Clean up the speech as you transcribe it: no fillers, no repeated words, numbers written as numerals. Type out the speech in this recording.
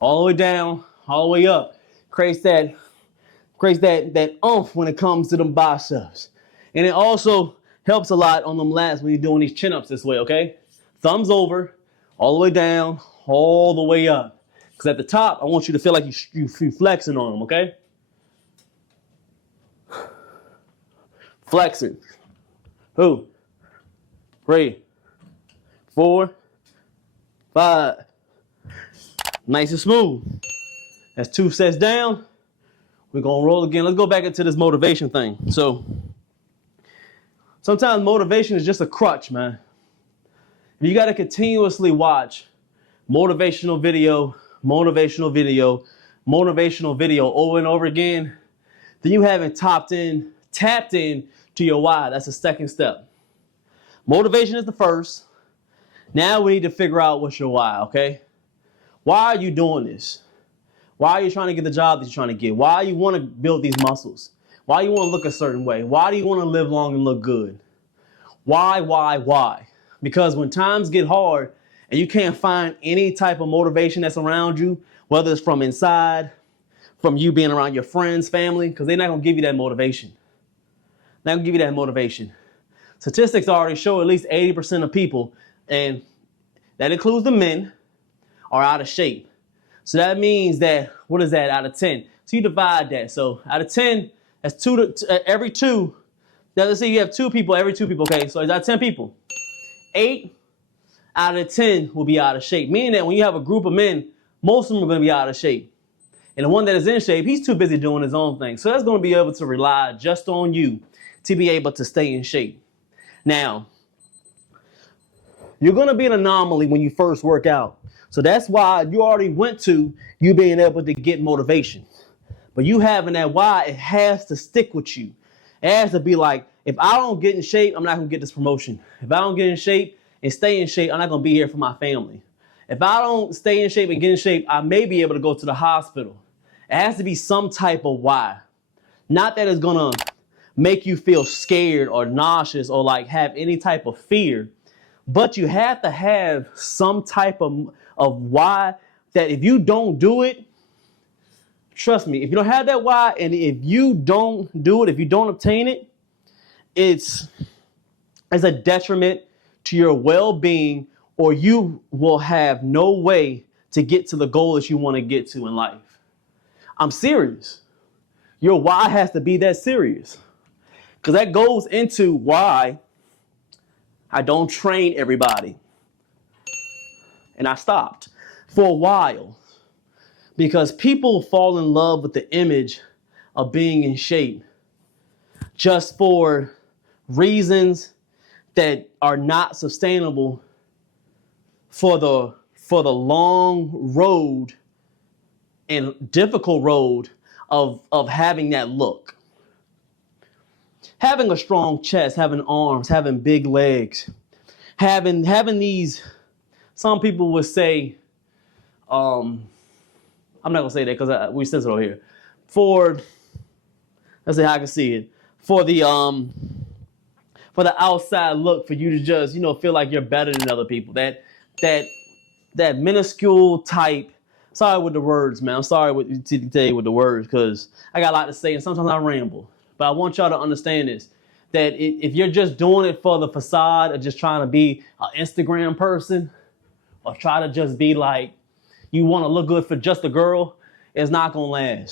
all the way down, all the way up. Creates that oomph when it comes to them biceps. And it also helps a lot on them lats when you're doing these chin-ups this way, okay? Thumbs over, all the way down, all the way up. Because at the top, I want you to feel like you flexing on them, okay? Flexing. 2, 3, 4, 5. Nice and smooth. That's 2 sets down. We're going to roll again. Let's go back into this motivation thing. So sometimes motivation is just a crutch, man. If you got to continuously watch motivational video over and over again, then you haven't tapped in to your why. That's the second step. Motivation is the first. Now we need to figure out what's your why, okay? Why are you doing this? Why are you trying to get the job that you're trying to get? Why you want to build these muscles? Why you want to look a certain way? Why do you want to live long and look good? Why? Because when times get hard and you can't find any type of motivation that's around you, whether it's from inside, from you being around your friends, family, because they're not going to give you that motivation. They're not going to give you that motivation. Statistics already show at least 80% of people, and that includes the men, are out of shape. So that means that, what is that out of 10? So you divide that. So out of 10, that's every 2. Now let's say you have 2 people, every 2 people, okay? So is that 10 people? 8 out of 10 will be out of shape. Meaning that when you have a group of men, most of them are going to be out of shape. And the one that is in shape, he's too busy doing his own thing. So that's going to be able to rely just on you to be able to stay in shape. Now, you're going to be an anomaly when you first work out. So that's why you already went to you being able to get motivation. But you having that why, it has to stick with you. It has to be like, if I don't get in shape, I'm not going to get this promotion. If I don't get in shape and stay in shape, I'm not going to be here for my family. If I don't stay in shape and get in shape, I may be able to go to the hospital. It has to be some type of why. Not that it's going to make you feel scared or nauseous or like have any type of fear. But you have to have some type of why that if you don't do it, trust me, if you don't have that why and if you don't do it, if you don't obtain it, it's a detriment to your well-being, or you will have no way to get to the goal that you want to get to in life. I'm serious. Your why has to be that serious. Because that goes into why I don't train everybody. And I stopped for a while. Because people fall in love with the image of being in shape just for reasons that are not sustainable for the long road and difficult road of having that look. Having a strong chest, having arms, having big legs, having these, some people would say, I'm not gonna say that because we sensitive here. Let's say how I can see it. For the outside look, for you to just, feel like you're better than other people. That minuscule type. Sorry with the words, man. I'm sorry to tell you with the words because I got a lot to say and sometimes I ramble. But I want y'all to understand this, that if you're just doing it for the facade or just trying to be an Instagram person or try to just be like, you want to look good for just a girl, it's not going to last.